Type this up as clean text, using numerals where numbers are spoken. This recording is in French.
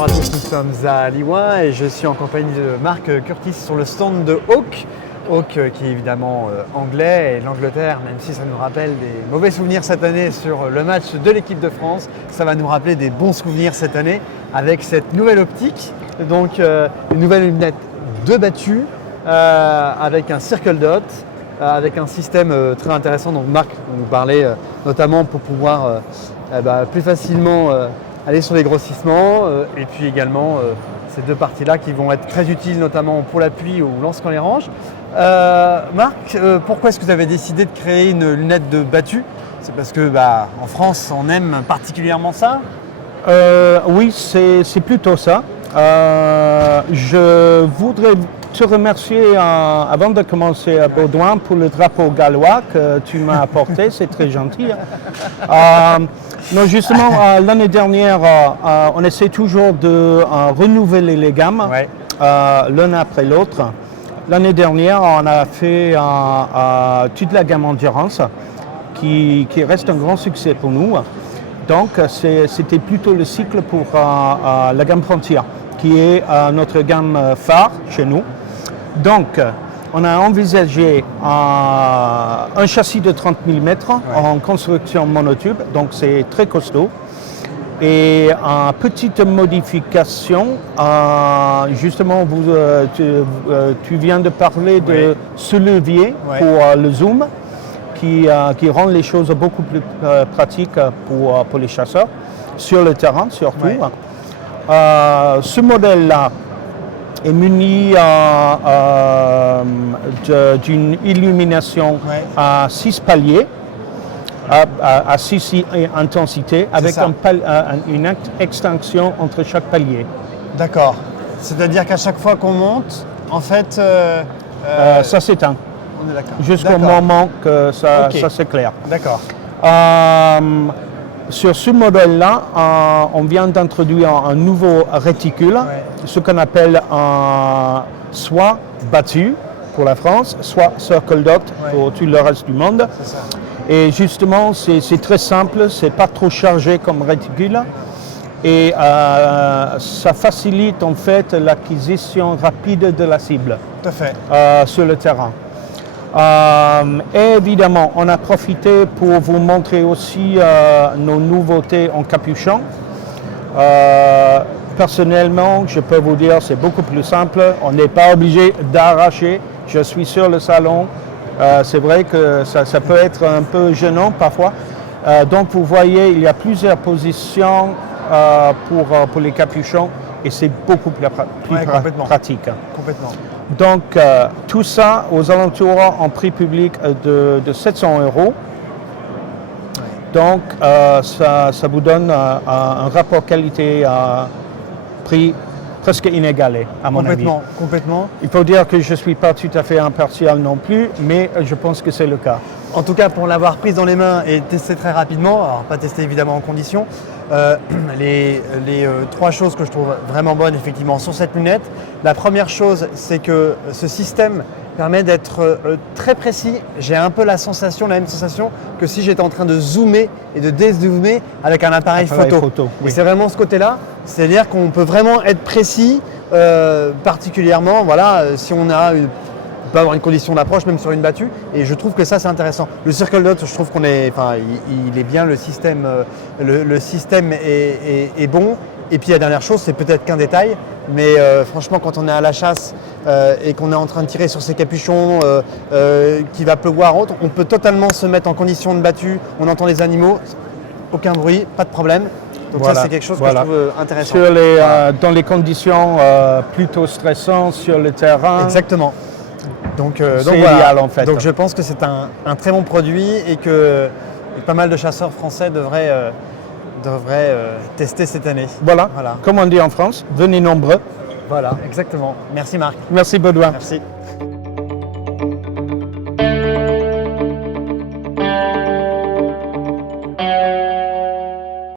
Bonjour à tous, nous sommes à Liwan et je suis en compagnie de Marc Curtis sur le stand de Hawk. Hawk qui est évidemment anglais et l'Angleterre, même si ça nous rappelle des mauvais souvenirs cette année sur le match de l'équipe de France, ça va nous rappeler des bons souvenirs cette année avec cette nouvelle optique, donc une nouvelle lunette de battue avec un circle dot, avec un système très intéressant dont Marc nous parlait notamment pour pouvoir plus facilement aller sur les grossissements et puis également ces deux parties-là qui vont être très utiles notamment pour l'appui ou lorsqu'on les range. Marc, pourquoi est-ce que vous avez décidé de créer une lunette de battue? C'est parce que en France on aime particulièrement ça? Oui, c'est plutôt ça. Je voudrais te remercier avant de commencer à Baudouin pour le drapeau gallois que tu m'as apporté, c'est très gentil. Non, justement, l'année dernière, on essaie toujours de renouveler les gammes, l'un après l'autre. L'année dernière, on a fait toute la gamme Endurance, qui reste un grand succès pour nous. Donc, c'était plutôt le cycle pour la gamme Frontier, qui est notre gamme phare chez nous. Donc, on a envisagé un châssis de 30 mm en construction monotube, donc c'est très costaud. Et une petite modification, justement, tu viens de parler de ce levier pour le zoom, qui rend les choses beaucoup plus pratiques pour les chasseurs, sur le terrain surtout. Ce modèle-là est muni d'une illumination à 6 paliers, à 6 intensités, avec une extinction entre chaque palier. D'accord. C'est-à-dire qu'à chaque fois qu'on monte, en fait... ça s'éteint. On est d'accord. Jusqu'au moment que ça s'éclaire. D'accord. Sur ce modèle-là, on vient d'introduire un nouveau réticule, ce qu'on appelle soit battu pour la France, soit circle dot pour tout le reste du monde. C'est ça. Et justement, c'est très simple, c'est pas trop chargé comme réticule. Et ça facilite en fait l'acquisition rapide de la cible. Tout à fait. Sur le terrain. Et évidemment, on a profité pour vous montrer aussi nos nouveautés en capuchon. Personnellement, je peux vous dire, c'est beaucoup plus simple. On n'est pas obligé d'arracher. Je suis sur le salon. C'est vrai que ça peut être un peu gênant parfois. Donc, vous voyez, il y a plusieurs positions pour les capuchons et c'est beaucoup plus pratique. Complètement. Donc, tout ça aux alentours en prix public de 700 €. Donc, ça vous donne un rapport qualité-prix presque inégalé, à mon avis. Complètement. Il faut dire que je ne suis pas tout à fait impartial non plus, mais je pense que c'est le cas. En tout cas, pour l'avoir prise dans les mains et tester très rapidement, alors pas tester évidemment en condition, les 3 choses que je trouve vraiment bonnes effectivement sur cette lunette. La première chose, c'est que ce système permet d'être très précis. J'ai un peu la même sensation que si j'étais en train de zoomer et de dézoomer avec un appareil photo. Et c'est vraiment ce côté-là, c'est-à-dire qu'on peut vraiment être précis, particulièrement si on peut avoir une condition d'approche même sur une battue, et je trouve que ça c'est intéressant. Le circle dot, je trouve il est bien, le système est bon. Et puis la dernière chose, c'est peut-être qu'un détail, mais franchement quand on est à la chasse et qu'on est en train de tirer sur ces capuchons, qu'il va pleuvoir, on peut totalement se mettre en condition de battue, on entend les animaux, aucun bruit, pas de problème. Donc ça c'est quelque chose que je trouve intéressant. Dans les conditions plutôt stressantes sur le terrain. Exactement. Donc idéal en fait. Donc je pense que c'est un très bon produit et que pas mal de chasseurs français devraient tester cette année. Voilà. Comme on dit en France, venez nombreux. Voilà, exactement. Merci Marc. Merci Baudouin. Merci.